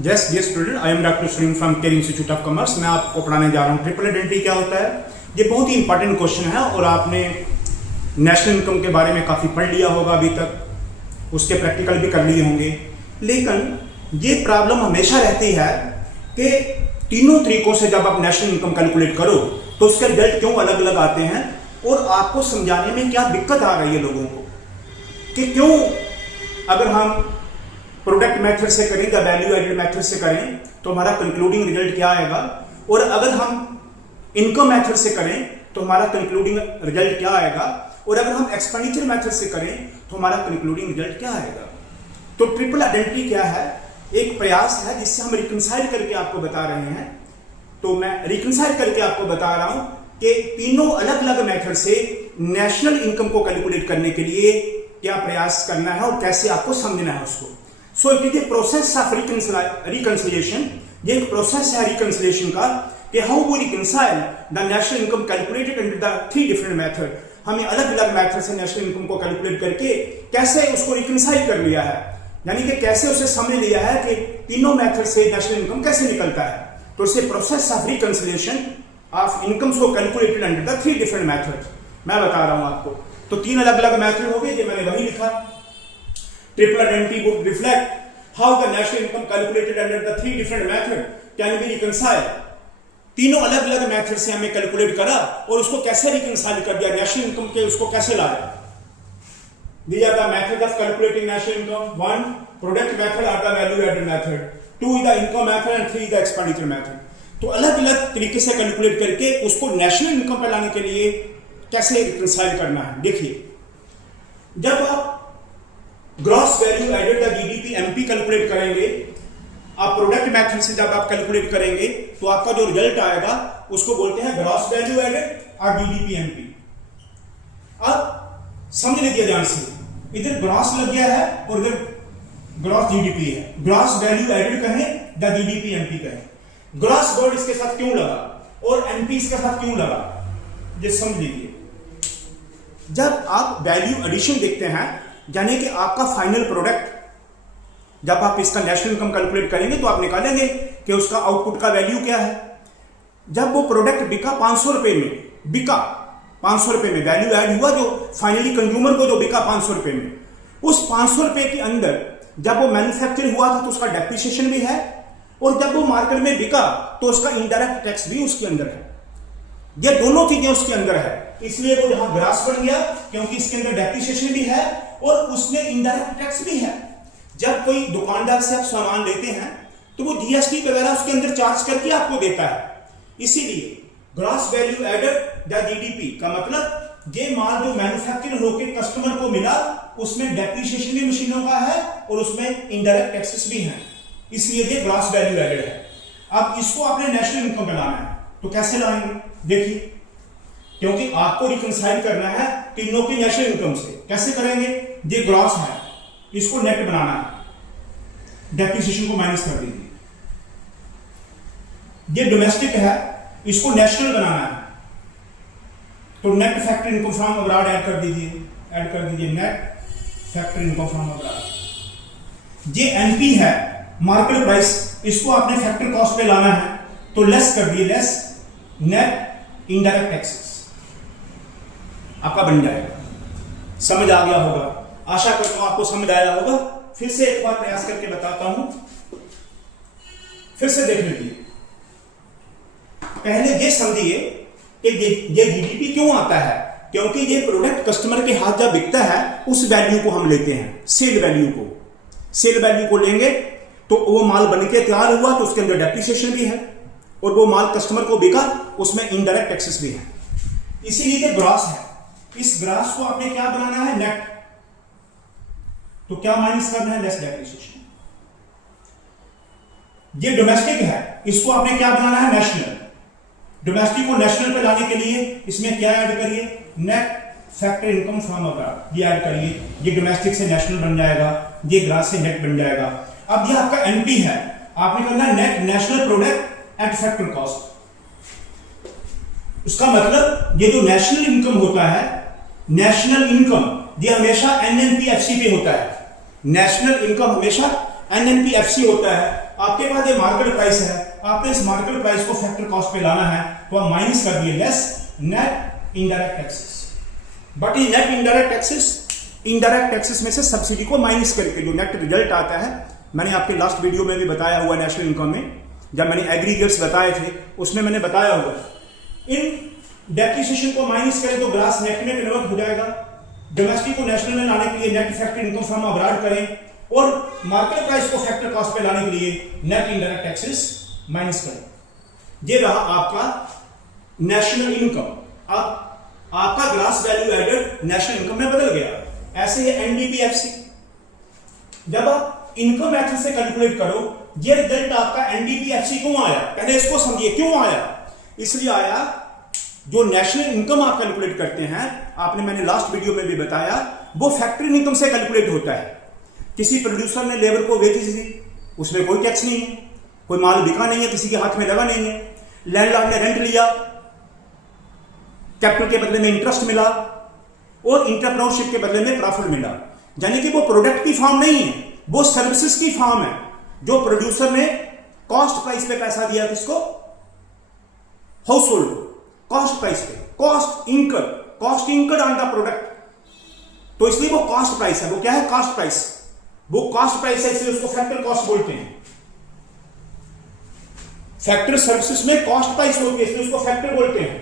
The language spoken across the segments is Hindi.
Yes, dear student, I am Dr. Surin from Care Institute of Commerce। मैं आपको पढ़ाने जा रहा हूँ ट्रिपल आइडेंटिटी क्या होता है। ये बहुत ही इंपॉर्टेंट क्वेश्चन है और आपने नेशनल इनकम के बारे में काफ़ी पढ़ लिया होगा अभी तक, उसके प्रैक्टिकल भी कर लिए होंगे। लेकिन ये प्रॉब्लम हमेशा रहती है कि तीनों तरीकों से जब आप नेशनल इनकम कैलकुलेट करो तो उसके रिजल्ट क्यों अलग अलग आते हैं और आपको समझाने में क्या दिक्कत आ रही है लोगों को कि क्यों अगर हम प्रोडक्ट मेथड से करें या वैल्यू एडेड मेथड से करें तो हमारा कंक्लूडिंग रिजल्ट क्या आएगा, और अगर हम इनकम मेथड से करें तो हमारा कंक्लूडिंग रिजल्ट क्या आएगा, और अगर हम एक्सपेंडिचर मेथड से करें तो हमारा कंक्लूडिंग रिजल्ट क्या आएगा। तो ट्रिपल आइडेंटिटी क्या है? एक प्रयास है जिससे हम रिकंसाइल करके आपको बता रहे हैं। तो मैं रिकंसाइल करके आपको बता रहा हूं कि तीनों अलग अलग मेथड से नेशनल इनकम को कैलकुलेट करने के लिए क्या प्रयास करना है और कैसे आपको समझना है उसको। So it is a process of reconciliation. ये एक प्रोसेस है रिकंसिलिएशन का कि how we reconcile the national income calculated under the three different method. हमें अलग अलग मेथड से नेशनल इनकम को कैलकुलेट करके कैसे उसको रिकंसाइल कर लिया है, यानी कि कैसे उसे समझ लिया है कि तीनों मेथड से नेशनल इनकम कैसे निकलता है। तो इसे process of reconciliation of incomes को calculated under the three different method मैं बता रहा हूं आपको। तो तीन अलग अलग मेथड हो गए, जो मैंने वही लिखा। Triple identity would reflect how the national income calculated under the three different method can be reconciled। तीनों अलग अलग मेथड से हमें कैलकुलेट करा और उसको कैसे रिकंसाइल कर दिया, नेशनल इनकम के उसको कैसे लाया। These are the method of calculating national income। One, product method or the value added method। Two is the income method and three is the expenditure method। तो अलग अलग तरीके से कैलकुलेट करके उसको नेशनल इनकम पे लाने के लिए कैसे रिकंसाइल करना है। देखिए, जब आप gross value added the GDP MP calculate करेंगे, आप प्रोडक्ट मेथड से जब आप कैलकुलेट करेंगे तो आपका जो रिजल्ट आएगा उसको बोलते हैं ग्रॉस वैल्यू एडेड और जीडीपी एमपी। अब समझ लीजिए ध्यान से, इधर ग्रॉस लग गया है और इधर ग्रॉस जीडीपी है। ग्रॉस वैल्यू एडेड कहें द जीडीपी एमपी कहें। ग्रॉस वर्ड इसके साथ क्यों लगा और एमपी इसके साथ क्यों लगा, ये समझ लीजिए। जब आप वैल्यू एडिशन देखते हैं, यानी कि आपका फाइनल प्रोडक्ट, जब आप इसका नेशनल इनकम कैलकुलेट करेंगे तो आप निकालेंगे कि उसका आउटपुट का वैल्यू क्या है। जब वो प्रोडक्ट बिका 500 रुपए में, बिका 500 रुपए में, वैल्यू ऐड हुआ जो फाइनली कंज्यूमर को जो बिका 500 रुपए में, उस 500 रुपए के अंदर जब वो मैन्युफैक्चर हुआ था तो उसका डेप्रिसिएशन भी है, और जब वो मार्केट में बिका तो उसका इनडायरेक्ट टैक्स भी उसके अंदर है। ये दोनों चीजें उसके अंदर है, इसलिए वो यहां ग्रास बन गया क्योंकि इसके अंदर डेप्रिसिएशन भी है और उसमें इनडायरेक्ट टैक्स भी है। जब कोई दुकानदार से आप सामान लेते हैं तो वो जीएसटी वगैरह उसके अंदर चार्ज करके आपको देता है। इसीलिए gross value added the GDP का मतलब ये माल जो मैन्युफैक्चर होकर कस्टमर को मिला उसमें डेप्रिसिएशन भी मशीनों का है और उसमें इनडायरेक्ट टैक्सेस भी हैं, इसलिए ये ग्रॉस वैल्यू एडेड है। अब इसको आपने नेशनल इनकम पे लाना है तो कैसे लाएंगे, देखिए, क्योंकि आपको रिकंसाइल करना है तीनों की नेशनल इनकम से। कैसे करेंगे? ये ग्रॉस है, इसको नेट बनाना है, डेप्रिसिएशन को माइनस कर दीजिए। ये डोमेस्टिक है, इसको नेशनल बनाना है तो net factory income from abroad add कर दीजिए, net factory income from abroad. ये एनपी है, मार्केट प्राइस, इसको आपने फैक्टर कॉस्ट पे लाना है तो लेस कर दिए, लेस नेट इनडायरेक्ट टैक्सेस आपका बन जाएगा। समझ आ गया होगा, आशा करता हूं आपको समझ आया होगा। फिर से एक बार प्रयास करके बताता हूं, फिर से देख लीजिए। पहले ये समझिए कि ये जीडीपी क्यों आता है, क्योंकि ये प्रोडक्ट कस्टमर के हाथ जब बिकता है उस वैल्यू को हम लेते हैं, सेल वैल्यू को लेंगे तो वो माल बन के तैयार हुआ तो उसके अंदर डेप्रिसिएशन भी है, और वो माल कस्टमर को बिका उसमें इनडायरेक्ट टैक्सेस भी है, इसीलिए ये ग्रॉस है। इस ग्रास को आपने क्या बनाना है, नेट, तो क्या माइनस करना है, लेस डेप्रिसिएशन। ये डोमेस्टिक है, इसको आपने क्या बनाना है, नेशनल। डोमेस्टिक को नेशनल पे लाने के लिए इसमें क्या ऐड करिए, net factor income from abroad, ये ऐड करिए। ये डोमेस्टिक से नेशनल बन जाएगा, ये ग्रास से नेट बन जाएगा। अब ये आपका एनपी है, आपने करना है net national product at factor cost. उसका मतलब ये जो नेशनल इनकम होता है, नेशनल इनकम ये हमेशा एनएनपीएफसी पे होता है। नेशनल इनकम हमेशा NNPFC होता है, आपके पास ये मार्केट प्राइस है, आपने इस मार्केट प्राइस को फैक्टर कॉस्ट पे लाना है, तो आप माइनस कर दिए less net indirect taxes. But ये नेट इनडायरेक्ट टैक्सेस में से सब्सिडी को माइनस करके जो नेट रिजल्ट आता है, मैंने आपके लास्ट वीडियो में भी बताया हुआ नेशनल इनकम में, जब मैंने एग्रीगेट्स बताए थे उसमें मैंने बताया हुआ इन डेप्रिसिएशन को माइनस करें तो ग्रास नेट में कन्वर्ट हो जाएगा। डोमेस्टिक को नेशनल में लाने के लिए net factor income from abroad करें और मार्केट प्राइस को फैक्टर कॉस्ट पे लाने के लिए नेट इनडायरेक्ट टैक्सेस माइनस करें। ये रहा आपका नेशनल इनकम। अब आपका gross value added national income में बदल गया। ऐसे ही NDPFC, जब आप इनकम मेथड से कैलकुलेट करो, ये रिजल्ट आपका NDPFC क्यों आया, पहले इसको समझिए क्यों आया। इसलिए आया, जो नेशनल इनकम आप कैलकुलेट करते हैं, आपने मैंने लास्ट वीडियो में भी बताया, वो फैक्ट्री इनकम से कैलकुलेट होता है। किसी प्रोड्यूसर ने लेबर को वेजेस दी, उसमें कोई टैक्स नहीं है, कोई माल बिका नहीं है, किसी के हाथ में लगा नहीं है। लैंडलॉर्ड ने रेंट लिया, कैपिटल के बदले में इंटरेस्ट मिला और इंटरप्रेन्योरशिप के बदले में प्रॉफिट मिला। यानी कि वो प्रोडक्ट की फॉर्म नहीं है, वो सर्विसेज की फॉर्म है। जो प्रोड्यूसर ने कॉस्ट प्राइस पे पैसा दिया, किसको? हाउस होल्ड, कॉस्ट प्राइस पे, cost incurred on the product, तो इसलिए वो कॉस्ट प्राइस है। वो क्या है? Cost price. वो कॉस्ट प्राइस है, इसलिए उसको फैक्टर कॉस्ट बोलते हैं। फैक्टर सर्विसेज में कॉस्ट प्राइस होती है, इसलिए उसको फैक्टर बोलते हैं।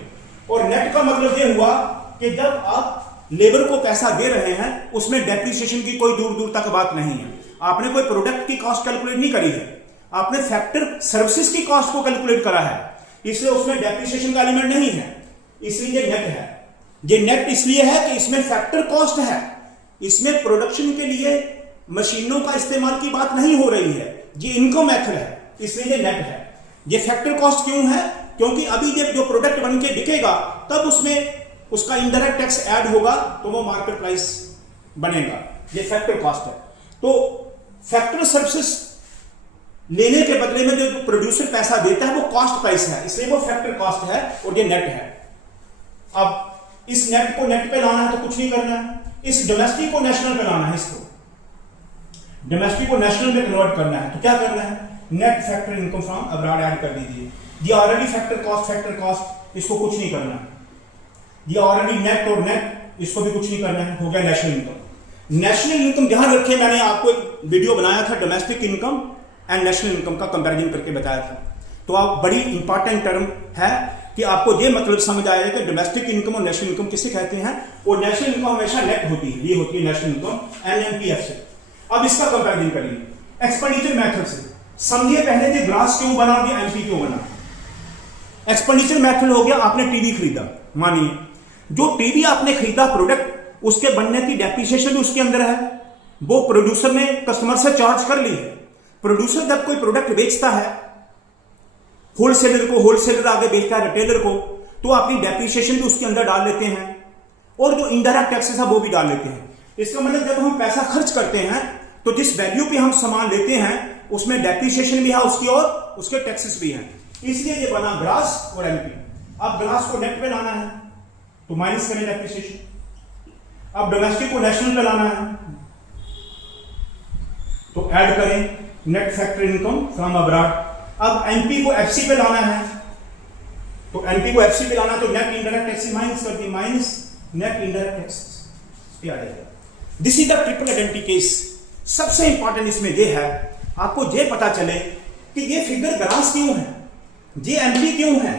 और नेट का मतलब यह हुआ कि जब आप लेबर को पैसा दे रहे हैं, उसमें डेप्रिसिएशन की कोई दूर दूर तक बात नहीं है। आपने कोई प्रोडक्ट की कॉस्ट कैलकुलेट नहीं करी है, आपने फैक्टर सर्विसेज की कॉस्ट को कैलकुलेट करा है, इसलिए उसमें डेप्रिसिएशन का एलिमेंट नहीं है, इसलिए ये नेट है। ये नेट इसलिए है कि इसमें फैक्टर कॉस्ट है, इसमें प्रोडक्शन के लिए मशीनों का इस्तेमाल की बात नहीं हो रही है, ये इनकम मेथड है, इसलिए ये नेट है। ये फैक्टर कॉस्ट क्यों है? क्योंकि अभी जब जो प्रोडक्ट बन के बिकेगा, तब उसमें उसका इनडायरेक्ट टैक्स ऐड होगा, तो वो मार्केट प्राइस बनेगा। ये फैक्टर कॉस्ट है। तो फैक्टर सर्विसेज लेने के बदले में जो प्रोड्यूसर पैसा देता है, वो कॉस्ट प्राइस है, इसलिए वो फैक्टर कॉस्ट है और ये नेट है। अब इस नेट को नेट पे लाना है तो कुछ नहीं करना है, इस डोमेस्टिक को नेशनल पे लाना है, इसको डोमेस्टिक को नेशनल में कन्वर्ट करना है। तो क्या करना है? Net factor income from abroad add कर दीजिए। ये ऑलरेडी फैक्टर कॉस्ट, इसको कुछ नहीं करना है। ये ऑलरेडी नेट और नेट, इसको भी कुछ नहीं करना है, हो गया नेशनल इनकम। नेशनल इनकम ध्यान रखिए, मैंने आपको एक वीडियो बनाया था domestic income and national income का कंपैरिजन करके बताया था। तो आप बड़ी इंपॉर्टेंट टर्म है कि आपको ये मतलब समझ आएगा कि डोमेस्टिक इनकम और नेशनल इनकम किसे कहते हैं। और नेशनल इनकम हमेशा नेट होती है, ये होती है नेशनल इनकम NNPFC। अब इसका कंपैरिजन करिए एक्सपेंडिचर मेथड से। समझिए पहले कि ग्रास क्यों बना और MP क्यों बना। एक्सपेंडिचर मेथड हो गया, आपने टीवी खरीदा, मानिए जो टीवी आपने खरीदा प्रोडक्ट, उसके बनने की डेप्रिसिएशन भी उसके अंदर है, वो प्रोड्यूसर ने कस्टमर से चार्ज कर ली है। प्रोड्यूसर जब कोई प्रोडक्ट बेचता है, होलसेलर को, होलसेलर आगे बेचता है रिटेलर को, तो अपनी डेप्रिसिएशन भी उसके अंदर डाल लेते हैं और जो इनडायरेक्ट टैक्सेस है वो भी डाल लेते हैं। इसका मतलब जब हम पैसा खर्च करते हैं, तो जिस वैल्यू पे हम सामान लेते हैं, उसमें डेप्रिसिएशन भी है उसकी और उसके टैक्सेस भी हैं, इसलिए ये बना ग्रास और MP। अब ग्रास को नेट पे लाना है तो माइनस करें डेप्रिसिएशन। अब डोमेस्टिक को नेशनल पे लाना है तो ऐड करें net factor income from abroad. अब MP को FC पे लाना है, तो MP को FC पे लाना है तो नेट इनडायरेक्ट टैक्सेस माइनस कर दिए, माइनस नेट इनडायरेक्ट टैक्सेस पे आ जाएगा। This is the triple identity case. सबसे इंपॉर्टेंट इसमें यह है, आपको ये पता चले कि ये फिगर ग्रास क्यों है, ये MP क्यों है,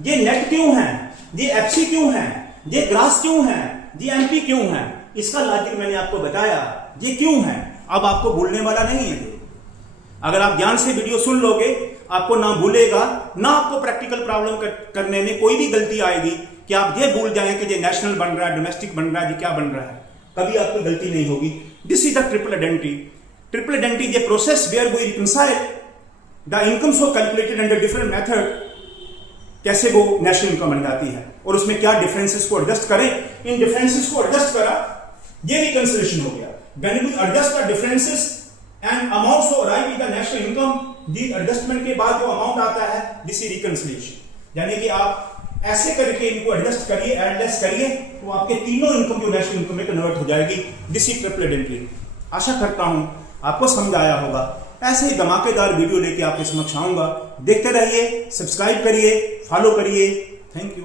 ये नेट क्यों है, ये FC क्यों है, ये ग्रास क्यों है, ये MP क्यों है। इसका लॉजिक मैंने आपको बताया, ये क्यों है, अब आपको भूलने वाला नहीं है। अगर आप ध्यान से वीडियो सुन लोगे, आपको ना भूलेगा, ना आपको प्रैक्टिकल प्रॉब्लम करने में कोई भी गलती आएगी कि आप ये भूल जाएं कि ये नेशनल बन रहा है, डोमेस्टिक बन रहा है, ये क्या बन रहा है, कभी आपको गलती नहीं होगी। This is the triple identity. Triple identity is a process where we reconcile the incomes for calculated under different method. कैसे वो नेशनल इनकम बन जाती है और उसमें क्या डिफरेंसेस को एडजस्ट करें, इन डिफरेंसेस को एडजस्ट करा, ये रिकंसिलिएशन हो गया। When we adjust the differences and amounts to arrive with the national income, the adjustment के बाद जो अमाउंट आता है, दिस इज रिकंसिलिएशन। यानी कि आप ऐसे करके इनको एडजस्ट करिए, एडलेस करिए, तो आपके तीनों इनकम जो नेशनल इनकम में कन्वर्ट हो जाएगी। This is triple identity. आशा करता हूं आपको समझ आया होगा। ऐसे ही धमाकेदार वीडियो लेके आपके समक्ष आऊंगा। देखते रहिए, सब्सक्राइब करिए, फॉलो करिए। Thank you.